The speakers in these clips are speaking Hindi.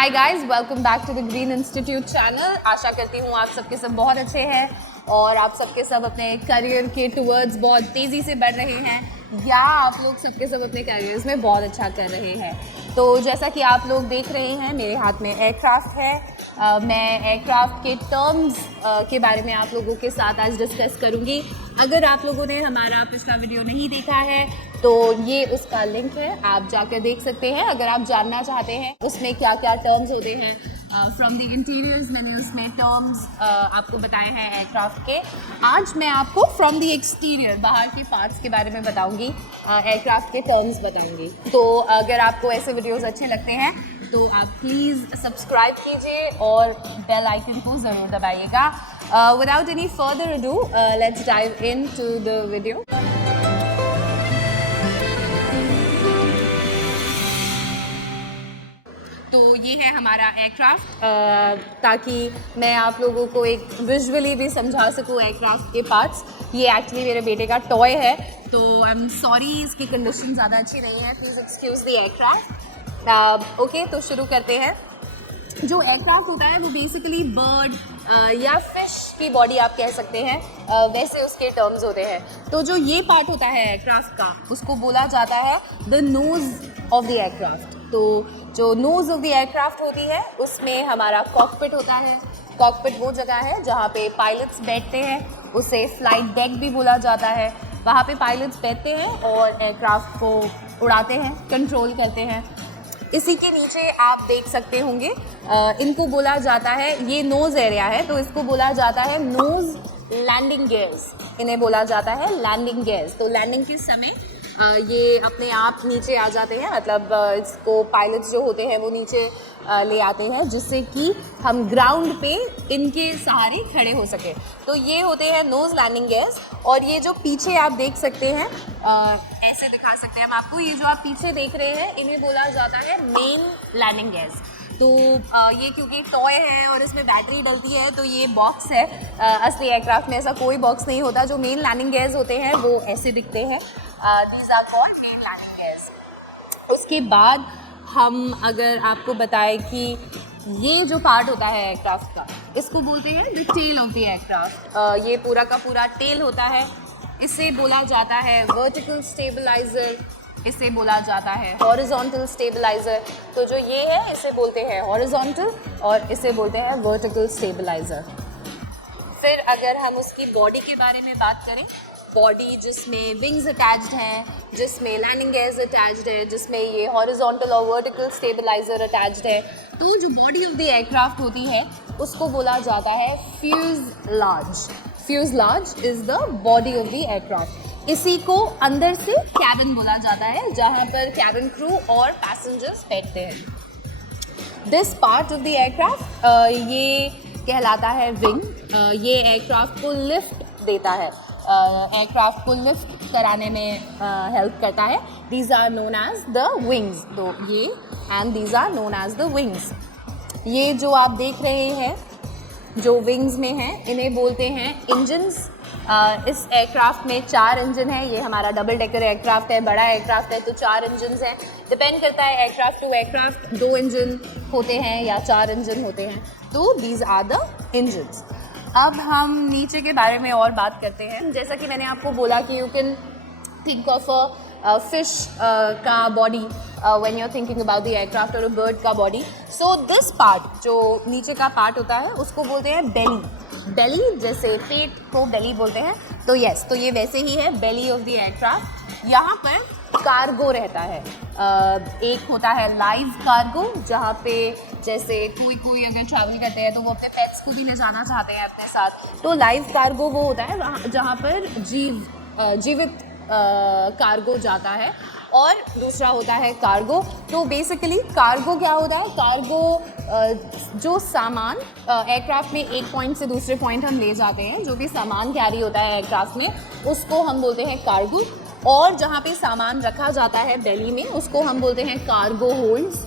Hi guys, welcome back to the Green Institute channel. आशा करती हूँ आप सबके सब बहुत अच्छे हैं और आप सबके सब अपने करियर के टुवर्ड्स बहुत तेज़ी से बढ़ रहे हैं या आप लोग सबके सब अपने करियर्स में बहुत अच्छा कर रहे हैं। तो जैसा कि आप लोग देख रहे हैं, मेरे हाथ में एयरक्राफ्ट है। मैं एयरक्राफ्ट के टर्म्स के बारे में आप लोगों के साथ आज डिस्कस करूँगी। अगर आप लोगों ने हमारा पिछला वीडियो नहीं देखा है तो ये उसका लिंक है, आप जाकर देख सकते हैं। अगर आप जानना चाहते हैं उसमें क्या क्या टर्म्स होते हैं, फ्रॉम द इंटीरियर्स मैंने उसमें टर्म्स आपको बताए हैं एयरक्राफ्ट के। आज मैं आपको फ्रॉम द एक्सटीरियर, बाहर के पार्ट्स के बारे में बताऊंगी, एयरक्राफ्ट के टर्म्स बताऊंगी। तो अगर आपको ऐसे वीडियोस अच्छे लगते हैं तो आप प्लीज़ सब्सक्राइब कीजिए और बेल आइकन को ज़रूर दबाइएगा। Without any further ado, let's dive into the video. तो ये है हमारा एयरक्राफ्ट, ताकि मैं आप लोगों को एक विजुअली भी समझा सकूँ एयरक्राफ्ट के पार्ट्स। ये एक्चुअली मेरे बेटे का टॉय है, तो आई एम सॉरी इसकी कंडीशन ज़्यादा अच्छी नहीं है, please excuse the aircraft. Okay, तो शुरू करते हैं। जो एयरक्राफ्ट होता है वो बेसिकली बर्ड या फिश की बॉडी आप कह सकते हैं, वैसे उसके टर्म्स होते हैं। तो जो ये पार्ट होता है एयरक्राफ्ट का, उसको बोला जाता है the nose of the aircraft. तो जो नोज़ ऑफ द एयरक्राफ्ट होती है उसमें हमारा कॉकपिट होता है। कॉकपिट वो जगह है जहाँ पे पायलट्स बैठते हैं, उसे फ्लाइट डेक भी बोला जाता है। वहाँ पे पायलट्स बैठते हैं और एयरक्राफ्ट को उड़ाते हैं, कंट्रोल करते हैं। इसी के नीचे आप देख सकते होंगे, इनको बोला जाता है, ये नोज़ एरिया है तो इसको बोला जाता है नोज़ लैंडिंग गियर्स। इन्हें बोला जाता है लैंडिंग गियर्स। तो लैंडिंग के समय ये अपने आप नीचे आ जाते हैं, मतलब इसको पायलट्स जो होते हैं वो नीचे ले आते हैं, जिससे कि हम ग्राउंड पे इनके सहारे खड़े हो सके। तो ये होते हैं नोज़ लैंडिंग गियर्स। और ये जो पीछे आप देख सकते हैं, ऐसे दिखा सकते हैं हम आपको, ये जो आप पीछे देख रहे हैं इन्हें बोला जाता है मेन लैंडिंग गियर्स। तो ये क्योंकि टॉय है और इसमें बैटरी डलती है तो ये बॉक्स है। असली एयरक्राफ्ट में ऐसा कोई बॉक्स नहीं होता। जो मेन लैंडिंग गियर्स होते हैं वो ऐसे दिखते हैं, these are called main landing gears. उसके बाद हम अगर आपको बताएं कि ये जो पार्ट होता है एयरक्राफ्ट का, इसको बोलते हैं the tail of the aircraft. ये पूरा का पूरा टेल होता है, इसे बोला जाता है वर्टिकल स्टेबलाइजर, इसे बोला जाता है हॉरिजॉन्टल स्टेबलाइजर। तो जो ये है इसे बोलते हैं हॉरिजॉन्टल और इसे बोलते हैं वर्टिकल स्टेबलाइजर। फिर अगर हम उसकी बॉडी के बारे में बात करें, बॉडी जिसमें विंग्स अटैच्ड हैं, जिसमें लैंडिंग गियर्स अटैच्ड है, जिसमें ये हॉरिजॉन्टल और वर्टिकल स्टेबलाइजर अटैच्ड है, तो जो बॉडी ऑफ द एयरक्राफ्ट होती है उसको बोला जाता है fuselage. Fuselage is the body of the aircraft. इसी को अंदर से कैबिन बोला जाता है, जहाँ पर कैबिन क्रू और पैसेंजर्स बैठते हैं। This part of the aircraft ये कहलाता है विंग। ये एयरक्राफ्ट को लिफ्ट देता है, एयरक्राफ्ट को लिफ्ट कराने में हेल्प करता है। These are known as the wings. तो ये and these are known as the wings. ये जो आप देख रहे हैं जो विंग्स में हैं, इन्हें बोलते हैं इंजन्स। इस एयरक्राफ्ट में 4 इंजन है। ये हमारा डबल डेकर एयरक्राफ्ट है, बड़ा एयरक्राफ्ट है तो 4 इंजन हैं। डिपेंड करता है एयरक्राफ्ट टू एयरक्राफ्ट, 2 इंजन होते हैं या 4 इंजन होते हैं। तो दीज आर द इंजन्स। अब हम नीचे के बारे में और बात करते हैं। जैसा कि मैंने आपको बोला कि you can think of a fish का body when you are thinking about the aircraft, और अ बर्ड का बॉडी। सो दिस पार्ट, जो नीचे का पार्ट होता है, उसको बोलते हैं बेली। बेली, जैसे पेट को बेली बोलते हैं, तो यस, तो ये वैसे ही है, बेली ऑफ द एयरक्राफ्ट। यहाँ पर कार्गो रहता है। एक होता है लाइव कार्गो, जहाँ पे जैसे कोई अगर ट्रैवल करते हैं तो वो अपने पेट्स को भी ले जाना चाहते हैं अपने साथ। तो लाइव कार्गो वो होता है जहाँ पर जीवित कार्गो जाता है। और दूसरा होता है कार्गो। तो बेसिकली कार्गो क्या होता है? कार्गो जो सामान एयरक्राफ्ट में एक पॉइंट से दूसरे पॉइंट हम ले जाते हैं, जो भी सामान कैरी होता है एयरक्राफ्ट में, उसको हम बोलते हैं कार्गो। और जहाँ पे सामान रखा जाता है बेली में, उसको हम बोलते हैं कार्गो होल्ड्स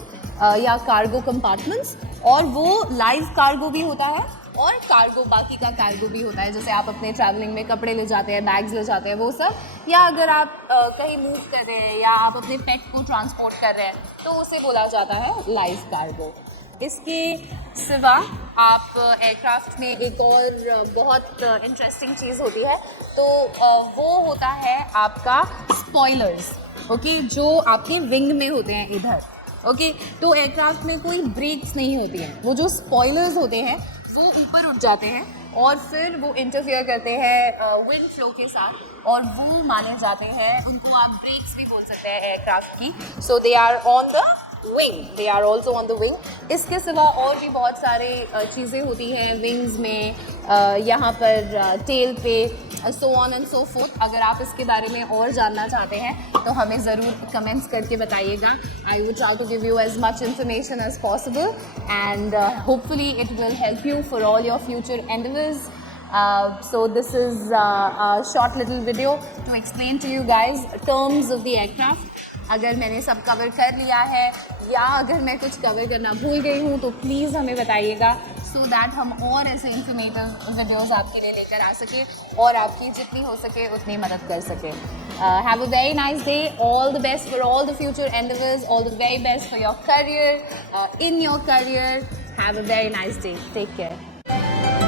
या कार्गो कंपार्टमेंट्स। और वो लाइव कार्गो भी होता है और कार्गो, बाकी का कार्गो भी होता है, जैसे आप अपने ट्रैवलिंग में कपड़े ले जाते हैं, बैग्स ले जाते हैं, वो सब। या अगर आप कहीं मूव कर रहे हैं या आप अपने पेट को ट्रांसपोर्ट कर रहे हैं तो उसे बोला जाता है लाइव कार्गो। इसके सिवा आप एयरक्राफ्ट में एक और बहुत इंटरेस्टिंग चीज़ होती है, तो वो होता है आपका स्पॉयलर्स, ओके, जो आपके विंग में होते हैं इधर, ओके। तो एयरक्राफ्ट में कोई ब्रेक्स नहीं होती हैं, वो जो स्पॉयलर्स होते हैं वो ऊपर उठ जाते हैं और फिर वो इंटरफियर करते हैं विंड फ्लो के साथ और वो माने जाते हैं, उनको आप ब्रेक्स भी बोल सकते हैं एयरक्राफ्ट की। So they are on the wing, they are also on the wing. इसके सिवा और भी बहुत सारे चीज़ें होती हैं विंग्स में, यहाँ पर टेल पे, so on and so fourth. अगर आप इसके बारे में और जानना चाहते हैं तो हमें ज़रूर कमेंट्स करके बताइएगा। I will try to give you as much information as possible and hopefully it will help you for all your future endeavors. So this is a short little video to explain to you guys terms of the aircraft. अगर मैंने सब कवर कर लिया है या अगर मैं कुछ कवर करना भूल गई हूँ तो प्लीज़ हमें बताइएगा, सो दैट हम और ऐसे इंफॉर्मेटिव वीडियोस आपके लिए लेकर आ सके और आपकी जितनी हो सके उतनी मदद कर सके। Have a very nice day. All the best for all the future endeavors. All the very best for your career, in your career. Have a very nice day. Take care.